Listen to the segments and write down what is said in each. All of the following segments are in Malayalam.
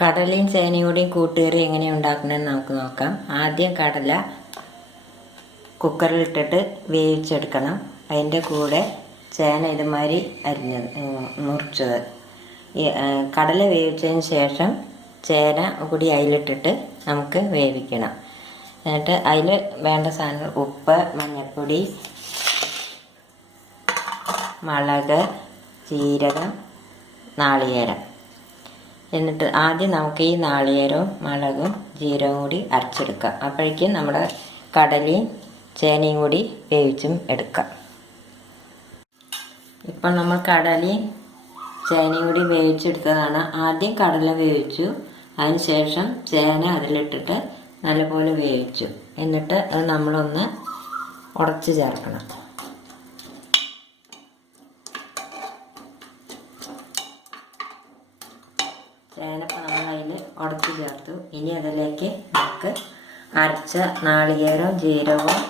കടലയും ചേനയും കൂടിയും കൂട്ടുകറി എങ്ങനെ ഉണ്ടാക്കണമെന്ന് നമുക്ക് നോക്കാം. ആദ്യം കടല കുക്കറിലിട്ടിട്ട് വേവിച്ചെടുക്കണം. അതിൻ്റെ കൂടെ ചേന ഇതുമാതിരി മുറിച്ചത്. കടല വേവിച്ചതിന് ശേഷം ചേന കൂടി അതിലിട്ടിട്ട് നമുക്ക് വേവിക്കണം. എന്നിട്ട് അതിൽ വേണ്ട സാധനങ്ങൾ ഉപ്പ്, മഞ്ഞൾപ്പൊടി, മുളക്, ജീരകം, നാളികേരം. എന്നിട്ട് ആദ്യം നമുക്ക് ഈ നാളികേരവും മുളകും ജീരകവും കൂടി അരച്ചെടുക്കാം. അപ്പോഴേക്കും നമ്മുടെ കടലയും ചേനയും കൂടി വേവിച്ചും എടുക്കാം. ഇപ്പം നമ്മൾ കടലയും ചേനയും കൂടി വേവിച്ചെടുത്തതാണ്. ആദ്യം കടല വേവിച്ചു, അതിന് ശേഷം ചേന അതിലിട്ടിട്ട് നല്ലപോലെ വേവിച്ചു. എന്നിട്ട് അത് നമ്മളൊന്ന് ഉടച്ച് ചേർക്കണം. ചേനപ്പം നമ്മൾ അതിൽ ഉടച്ച് ചേർത്തു. ഇനി അതിലേക്ക് നമുക്ക് അരച്ച നാളികേരവും ജീരകവും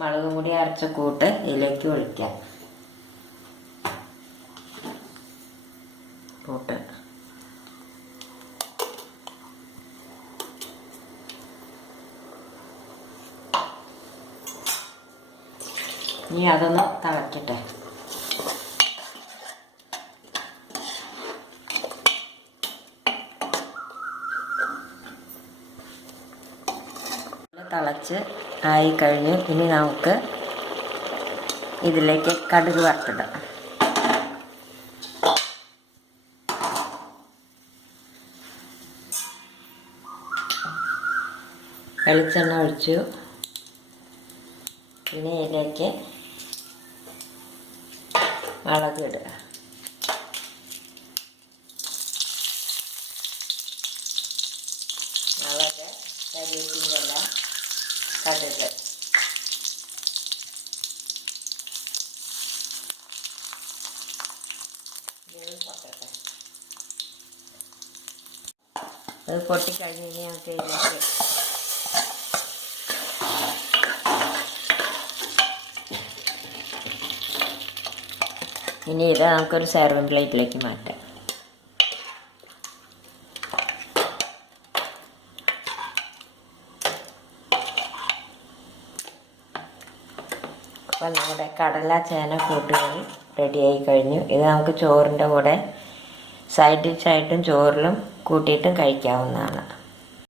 മുളകും കൂടി അരച്ച കൂട്ട് ഇതിലേക്ക് ഒഴിക്കാം. കൂട്ട് ഇനി അതൊന്ന് തിളക്കട്ടെ. തിളച്ച് ആയി കഴിഞ്ഞു. ഇനി നമുക്ക് ഇതിലേക്ക് കടുക് വറുത്തിടാം. വെളിച്ചെണ്ണ ഒഴിച്ചു. പിന്നെ ഇതിലേക്ക് മുളക് ഇടുക. മുളക്, കരിവേപ്പിൻ്റെ ഇല, കടുക്. അത് പൊട്ടിക്കഴിഞ്ഞ് ഇനി നമുക്ക് ഇതിലേക്ക് ഇനി ഇത് നമുക്കൊരു സെർവിങ് പ്ലേറ്റിലേക്ക് മാറ്റാം. അപ്പം നമ്മുടെ കടല ചേന കൂട്ടുകറി റെഡിയായി കഴിഞ്ഞു. ഇത് നമുക്ക് ചോറിൻ്റെ കൂടെ സൈഡ് ഡിഷായിട്ടും ചോറിലും കൂട്ടിയിട്ടും കഴിക്കാവുന്നതാണ്.